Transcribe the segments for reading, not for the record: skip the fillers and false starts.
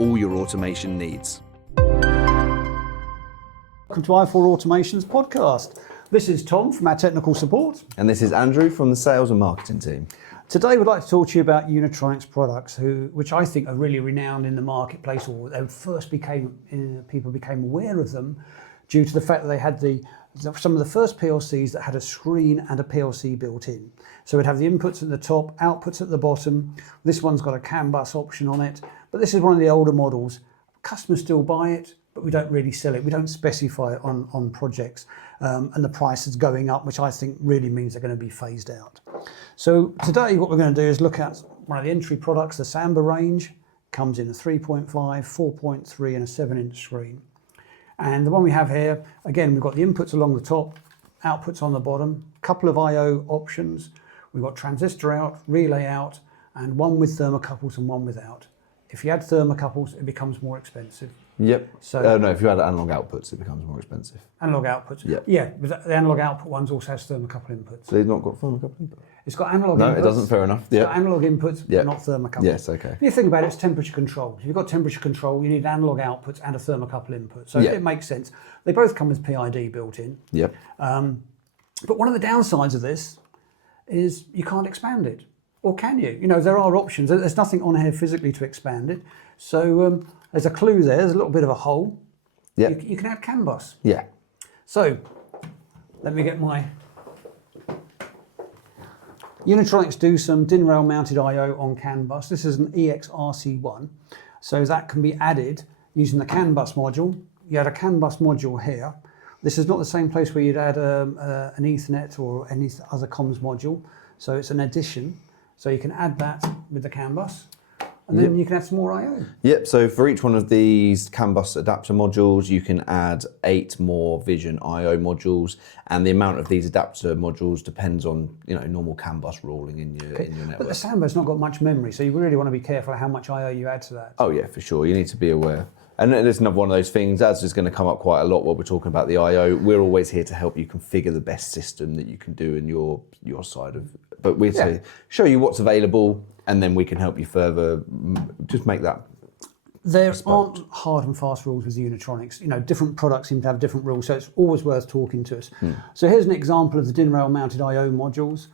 all your automation needs. Welcome to i4 Automation's podcast. This is Tom from our technical support. And this is Andrew from the sales and marketing team. Today we'd like to talk to you about Unitronics products, which I think are really renowned in the marketplace, or they first people became aware of them due to the fact that they had some of the first PLCs that had a screen and a PLC built in. So we'd have the inputs at the top, outputs at the bottom. This one's got a CANbus option on it, but this is one of the older models. Customers still buy it, but we don't really sell it. We don't specify it on projects, and the price is going up, which I think really means they're going to be phased out. So today what we're going to do is look at one of the entry products, the Samba range. Comes in a 3.5, 4.3 and a 7-inch screen. And the one we have here, again, we've got the inputs along the top, outputs on the bottom, a couple of I/O options. We've got transistor out, relay out, and one with thermocouples and one without. If you add thermocouples, it becomes more expensive. Yep. So no, if you add analog outputs, it becomes more expensive. Analog outputs. Yep. Yeah, but the analog output ones also has thermocouple inputs. So they've not got thermocouple inputs? It's got analog inputs. No, it doesn't, fair enough. It's got analog inputs, but not thermocouple. Yes, okay. If you think about it, it's temperature control. If you've got temperature control, you need analog outputs and a thermocouple input. So it makes sense. They both come with PID built in. Yep. But one of the downsides of this is you can't expand it. Or can you? You know, there are options. There's nothing on here physically to expand it. So there's a clue there. There's a little bit of a hole. Yep. You can add CANbus. Yeah. So let me get my... Unitronics do some DIN rail mounted I/O on CANbus. This is an EXRC1. So that can be added using the CANbus module. You add a CANbus module here. This is not the same place where you'd add an Ethernet or any other comms module. So it's an addition. So you can add that with the CANbus. And then you can add some more I/O. Yep, so for each one of these CANbus adapter modules, you can add 8 more Vision I/O modules, and the amount of these adapter modules depends on normal CANbus ruling in your network. But the Samba's not got much memory, so you really want to be careful how much I/O you add to that. Oh yeah, for sure. You need to be aware. And it's another one of those things, as is going to come up quite a lot while we're talking about the I/O, we're always here to help you configure the best system that you can do in your side of. But we're to show you what's available, and then we can help you further just make that. There aren't hard and fast rules with Unitronics. Different products seem to have different rules, so it's always worth talking to us. So here's an example of the DIN rail mounted I/O modules.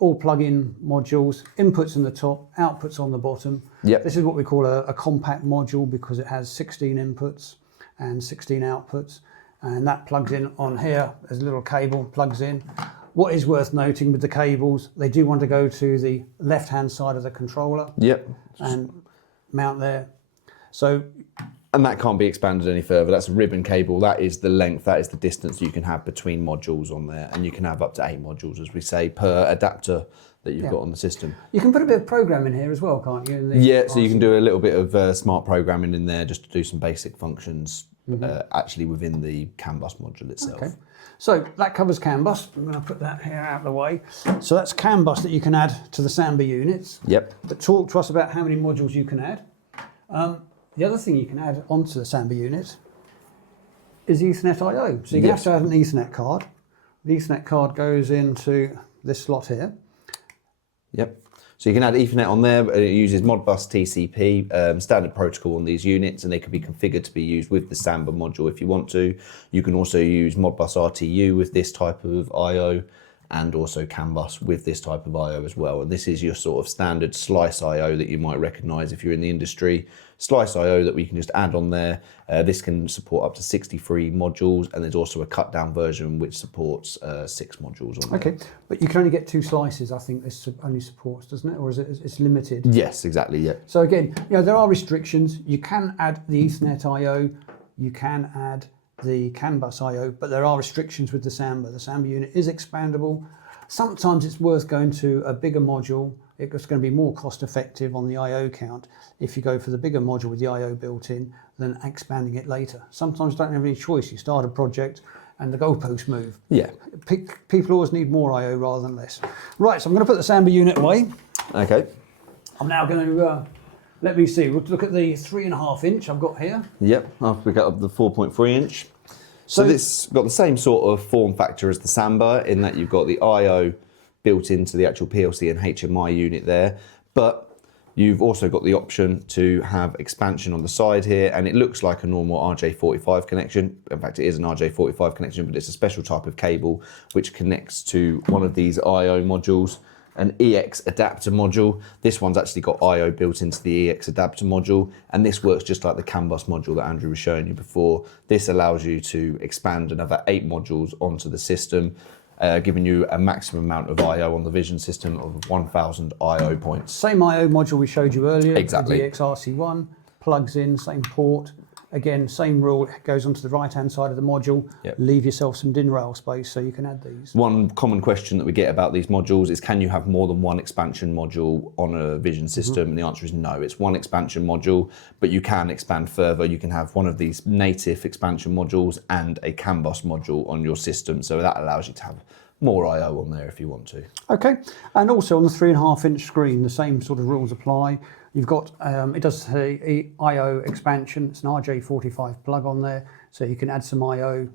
All plug-in modules, inputs in the top, outputs on the bottom. Yep. This is what we call a compact module because it has 16 inputs and 16 outputs. And that plugs in on here. There's a little cable, plugs in. What is worth noting with the cables, they do want to go to the left-hand side of the controller. Yep. And mount there. So. And that can't be expanded any further. That's a ribbon cable. That is the length, that is the distance you can have between modules on there. And you can have up to 8 modules, as we say, per adapter that you've got on the system. You can put a bit of program in here as well, can't you? So you can do a little bit of smart programming in there just to do some basic functions actually within the CANbus module itself. Okay. So that covers CANbus. I'm going to put that here out of the way. So that's CANbus that you can add to the Samba units. Yep. But talk to us about how many modules you can add. The other thing you can add onto the Samba unit is Ethernet I/O. So you have to add an Ethernet card. The Ethernet card goes into this slot here. Yep. So you can add Ethernet on there. It uses Modbus TCP, standard protocol on these units, and they can be configured to be used with the Samba module if you want to. You can also use Modbus RTU with this type of I/O, and also CANbus with this type of I/O as well. And this is your sort of standard Slice I/O that you might recognise if you're in the industry. Slice I/O that we can just add on there. This can support up to 63 modules, and there's also a cut down version which supports 6 modules on there. Okay, but you can only get 2 slices, I think this only supports, doesn't it? Or is it's limited? Yes, exactly, yeah. So again, there are restrictions. You can add the Ethernet I/O, you can add the CANbus I/O, but there are restrictions with the Samba. The Samba unit is expandable. Sometimes it's worth going to a bigger module. It's going to be more cost effective on the I/O count if you go for the bigger module with the I/O built in than expanding it later. Sometimes you don't have any choice. You start a project and the goalposts move. Yeah. People always need more I/O rather than less. Right, so I'm going to put the Samba unit away. Okay. I'm now going to, let me see, we'll look at the 3.5 inch I've got here. Yep, we got up the 4.3 inch. So this got the same sort of form factor as the Samba in that you've got the I/O built into the actual PLC and HMI unit there, but You've also got the option to have expansion on the side here, and it looks like a normal RJ45 connection. In fact, it is an RJ45 connection, but it's a special type of cable which connects to one of these I/O modules, an EX adapter module. This one's actually got I/O built into the EX adapter module, and this works just like the CANbus module that Andrew was showing you before. This allows you to expand another 8 modules onto the system, giving you a maximum amount of I/O on the vision system of 1,000 I/O points. Same I/O module we showed you earlier. Exactly. The DXRC1 plugs in, same port. Again, same rule, it goes onto the right-hand side of the module. Yep. Leave yourself some DIN rail space so you can add these. One common question that we get about these modules is, can you have more than one expansion module on a vision system? And the answer is no. It's one expansion module, but you can expand further. You can have one of these native expansion modules and a CANbus module on your system. So that allows you to have more I/O on there if you want to. Okay, and also on the 3.5-inch screen, the same sort of rules apply. You've got, it does say I/O expansion, it's an RJ45 plug on there, so you can add some I/O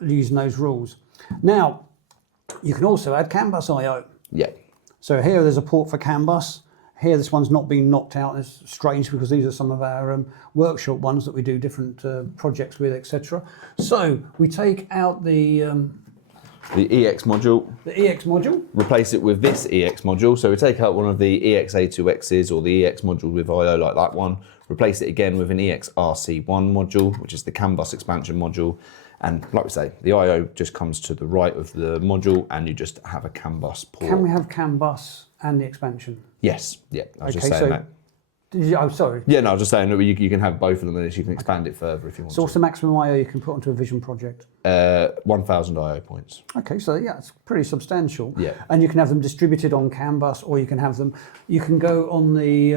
using those rules. Now, you can also add CANbus I/O. Yeah. So here there's a port for CANbus. Here this one's not been knocked out. It's strange because these are some of our workshop ones that we do different projects with, etc. So we take out the EX module. The EX module. Replace it with this EX module. So we take out one of the EX-A2Xs or the EX module with I/O like that one, replace it again with an EX-RC1 module, which is the CANbus expansion module. And like we say, the I/O just comes to the right of the module and you just have a CANbus port. Can we have CANbus and the expansion? Yes, yeah, I was just Okay, saying so that. Oh, sorry. Yeah, no, I was just saying that you can have both of them and you can expand it further if you want So what's the maximum I/O you can put onto a vision project? 1,000 I/O points. Okay, so yeah, it's pretty substantial. Yeah. And you can have them distributed on CANbus, or you can have them. You can go on the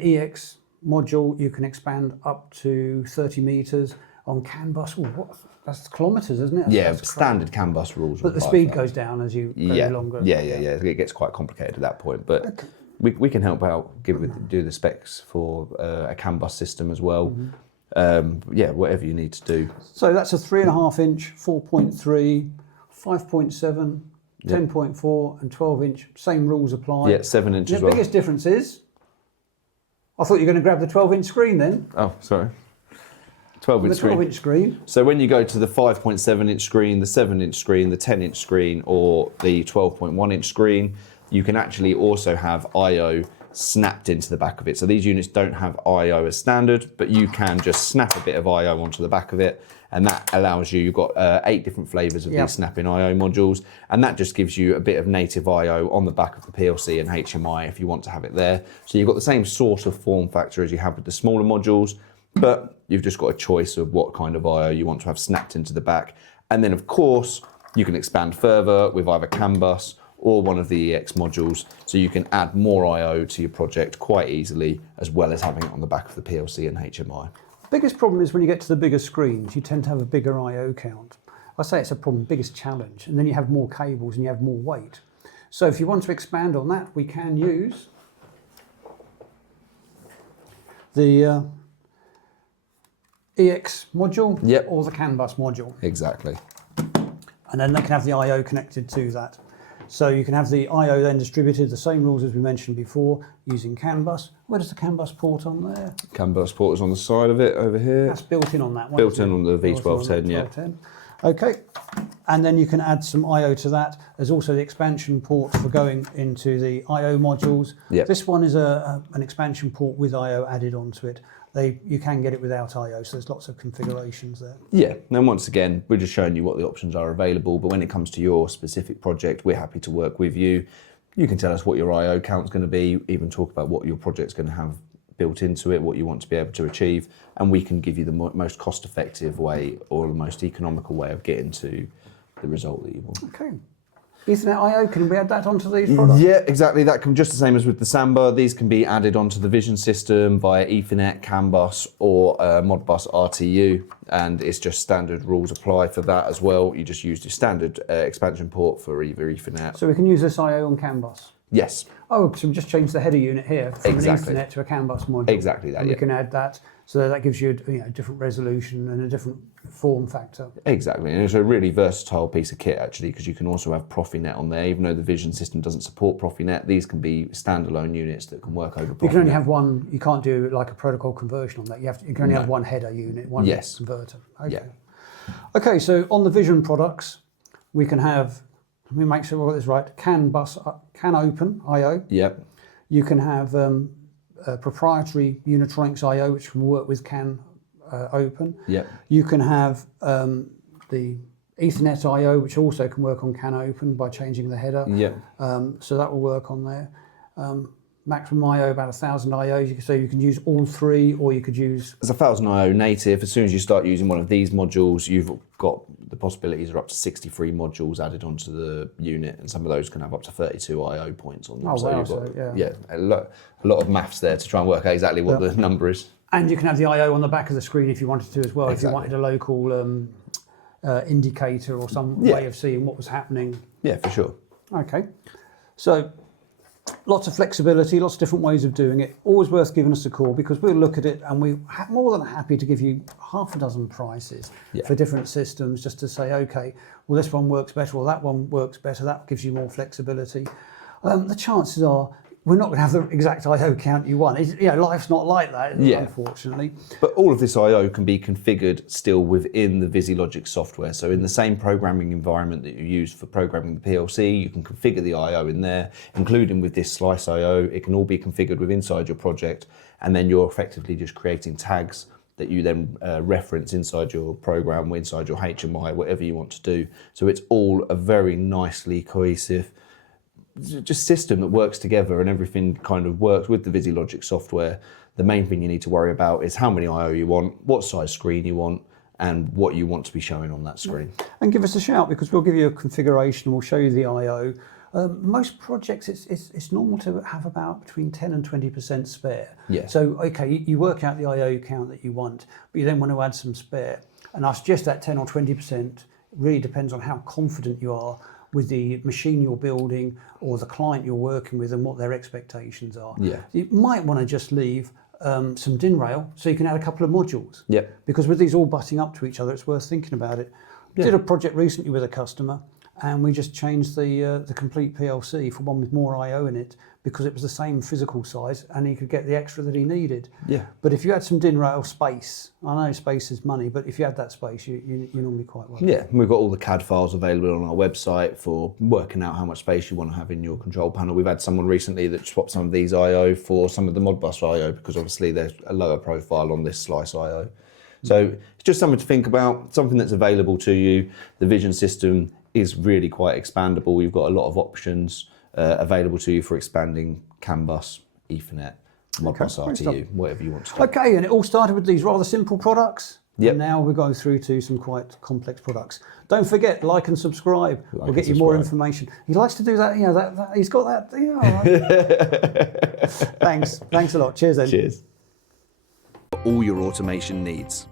EX module. You can expand up to 30 meters on CANbus. Ooh, that's kilometers, isn't it? Yeah, That's standard CANbus rules. But the speed goes down as you go longer. Yeah. It gets quite complicated at that point, but. Okay. We can help out, do the specs for a CANbus system as well. Yeah, whatever you need to do. So that's a 3.5-inch, 4.3, 5.7, 10.4 and 12-inch. Same rules apply. Yeah, 7-inch as The well. biggest difference is, I thought you were going to grab the 12-inch screen then. Oh, sorry. 12-inch screen. The 12-inch screen. So when you go to the 5.7-inch screen, the 7-inch screen, the 10-inch screen, or the 12.1-inch screen, you can actually also have I/O snapped into the back of it. So these units don't have I/O as standard, but you can just snap a bit of I/O onto the back of it, and that allows you've got 8 different flavors of these snapping I/O modules, and that just gives you a bit of native I/O on the back of the PLC and HMI if you want to have it there. So you've got the same sort of form factor as you have with the smaller modules, but you've just got a choice of what kind of I/O you want to have snapped into the back. And then of course, you can expand further with either CANbus or one of the EX modules, so you can add more I/O to your project quite easily, as well as having it on the back of the PLC and HMI. The biggest problem is when you get to the bigger screens, you tend to have a bigger I/O count. I say it's a problem, biggest challenge, and then you have more cables and you have more weight. So if you want to expand on that, we can use the EX module or the CANbus module. Exactly. And then they can have the I/O connected to that. So you can have the I/O then distributed, the same rules as we mentioned before, using CANbus. Where does the CANbus port on there? CANbus port is on the side of it over here. That's built in on that one. Built in on the V1210, yeah. Okay, and then you can add some I/O to that. There's also the expansion port for going into the I/O modules. Yep. This one is an expansion port with I/O added onto it. You can get it without I/O, so there's lots of configurations there. Yeah, and once again, we're just showing you what the options are available, but when it comes to your specific project, we're happy to work with you. You can tell us what your I/O count's going to be, even talk about what your project's going to have built into it, what you want to be able to achieve, and we can give you the most cost-effective way or the most economical way of getting to the result that you want. Okay. Ethernet I/O, can we add that onto these products? Yeah, exactly. That can just the same as with the Samba. These can be added onto the Vision system via Ethernet, CANbus, or Modbus RTU, and it's just standard rules apply for that as well. You just use your standard expansion port for either Ethernet. So we can use this I/O on CANbus? Yes. Oh, so we just changed the header unit here from Exactly. an Ethernet to a CANbus module. Exactly that, And we yeah. can add that, so that gives you a different resolution and a different form factor. Exactly, and it's a really versatile piece of kit actually, because you can also have Profinet on there. Even though the Vision system doesn't support Profinet, these can be standalone units that can work over Profinet. You can only have one. You can't do like a protocol conversion on that. You can only have one header unit, one Yes. converter. Okay. Yeah. Okay, so on the Vision products, we can have. Let me make sure I got this right. CANbus, CAN IO. Yep. You can have a proprietary Unitronics IO, which can work with CAN open. Yep. You can have the Ethernet IO, which also can work on CAN open by changing the header. Yep. So that will work on there. Maximum IO about 1,000 IOs. So you can use all three, or you could use. As a 1,000 IO native, as soon as you start using one of these modules, you've got the possibilities are up to 63 modules added onto the unit, and some of those can have up to 32 IO points on them. Oh, wow, you've got, so, yeah, a lot of maths there to try and work out exactly what the number is. And you can have the IO on the back of the screen if you wanted to as well. Exactly. If you wanted a local indicator or some way of seeing what was happening. Yeah, for sure. Okay, so lots of flexibility, lots of different ways of doing it. Always worth giving us a call, because we'll look at it and we're more than happy to give you half a dozen prices for different systems, just to say, okay, well, this one works better or that one works better. That gives you more flexibility. The chances are we're not going to have the exact IO count you want. Life's not like that, unfortunately. But all of this I/O can be configured still within the VisiLogic software. So in the same programming environment that you use for programming the PLC, you can configure the I/O in there, including with this Slice IO. It can all be configured with inside your project, and then you're effectively just creating tags that you then reference inside your program, inside your HMI, whatever you want to do. So it's all a very nicely cohesive just system that works together, and everything kind of works with the VisiLogic software. The main thing you need to worry about is how many I/O you want, what size screen you want, and what you want to be showing on that screen. And give us a shout, because we'll give you a configuration, we'll show you the I/O. Most projects, it's normal to have about between 10 and 20% spare. Yeah. So, okay, you work out the I/O count that you want, but you then want to add some spare. And I suggest that 10 or 20% really depends on how confident you are with the machine you're building or the client you're working with and what their expectations are. Yeah. You might want to just leave some DIN rail so you can add a couple of modules. Yep. Because with these all butting up to each other, it's worth thinking about it. Did a project recently with a customer, and we just changed the complete PLC for one with more I/O in it, because it was the same physical size and he could get the extra that he needed. Yeah. But if you had some DIN rail space, I know space is money, but if you had that space, you're normally quite well. Yeah, we've got all the CAD files available on our website for working out how much space you want to have in your control panel. We've had someone recently that swapped some of these I/O for some of the Modbus I/O, because obviously there's a lower profile on this Slice I/O. So it's just something to think about, something that's available to you. The Vision system is really quite expandable. You've got a lot of options available to you for expanding CANbus, Ethernet, Modbus RTU, whatever you want to do. Okay, and it all started with these rather simple products. Yep. And now we're going through to some quite complex products. Don't forget, like and subscribe. We'll get you more information. He likes to do that, he's got that. Thanks a lot. Cheers then. Cheers. For all your automation needs.